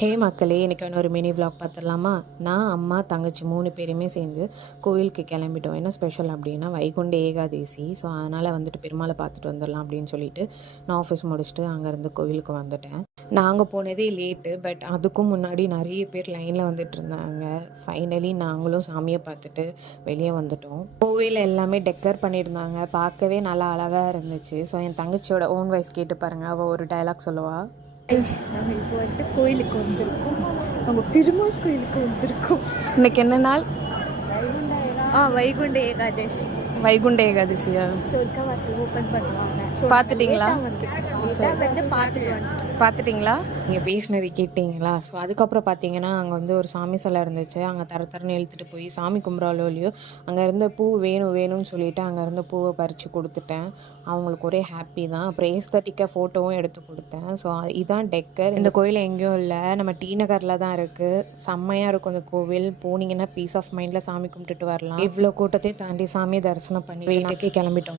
ஹே மக்களே, இன்றைக்கான ஒரு மினி vlog பார்த்துடலாமா? நான், அம்மா, தங்கச்சி 3 பேருமே சேர்ந்து கோயிலுக்கு கிளம்பிட்டோம். என்ன ஸ்பெஷல் அப்படின்னா வைகுண்ட ஏகாதேசி. ஸோ அதனால் வந்துட்டு பெருமாளை பார்த்துட்டு வந்துடலாம் அப்படின்னு சொல்லிட்டு நான் ஆஃபீஸ் முடிச்சுட்டு அங்கேருந்து கோவிலுக்கு வந்துட்டேன். நாங்கள் போனதே லேட்டு, பட் அதுக்கும் முன்னாடி நிறைய பேர் லைனில் வந்துட்டு இருந்தாங்க. ஃபைனலி நாங்களும் சாமியை பார்த்துட்டு வெளியே வந்துட்டோம். கோவில் எல்லாமே டெக்கர் பண்ணியிருந்தாங்க, பார்க்கவே நல்லா அழகாக இருந்துச்சு. ஸோ என் தங்கச்சியோட ஓன் வாய்ஸ் கேட்டு பாருங்கள், அவள் ஒரு டைலாக் சொல்லுவாள். நாங்கள் இப்போ வந்துட்டு கோயிலுக்கு வந்திருக்கோம். நம்ம பெருமாள் கோயிலுக்கு வந்திருக்கோம். இன்னைக்கு என்ன நாள்? வைகுண்ட ஏகாதசி. வைகுண்ட ஏகாதசியா? சொர்க்கவாசல் ஓப்பன் பண்ணுவாங்க. பார்த்துட்டிங்களா? வந்து பார்த்துட்டு வந்து பார்த்துட்டிங்களா? நீங்கள் பேசினது கேட்டிங்களா? ஸோ அதுக்கப்புறம் பார்த்தீங்கன்னா அங்கே வந்து ஒரு சாமி சிலை இருந்துச்சு. அங்கே தரன்னு இழுத்துட்டு போய் சாமி கும்பிட்றாலோ இல்லையோ அங்கே இருந்த பூ வேணும்னு சொல்லிட்டு அங்கே இருந்த பூவை பறித்து கொடுத்துட்டேன். அவங்களுக்கு ஒரே ஹாப்பி தான். அப்புறம் ஏஸ்தட்டிக்காக ஃபோட்டோவும் எடுத்து கொடுத்தேன். ஸோ இதான் டெக்கர். இந்த கோயில் எங்கேயும் இல்லை, நம்ம டி நகரில் தான் இருக்குது. செம்மையாக இருக்கும் இந்த கோவில். போனீங்கன்னா பீஸ் ஆஃப் மைண்டில் சாமி கும்பிட்டுட்டு வரலாம். இவ்வளோ கூட்டத்தையும் தாண்டி சாமியை தரிசனம் பண்ணி வீட்டுக்கு கிளம்பிட்டோம்.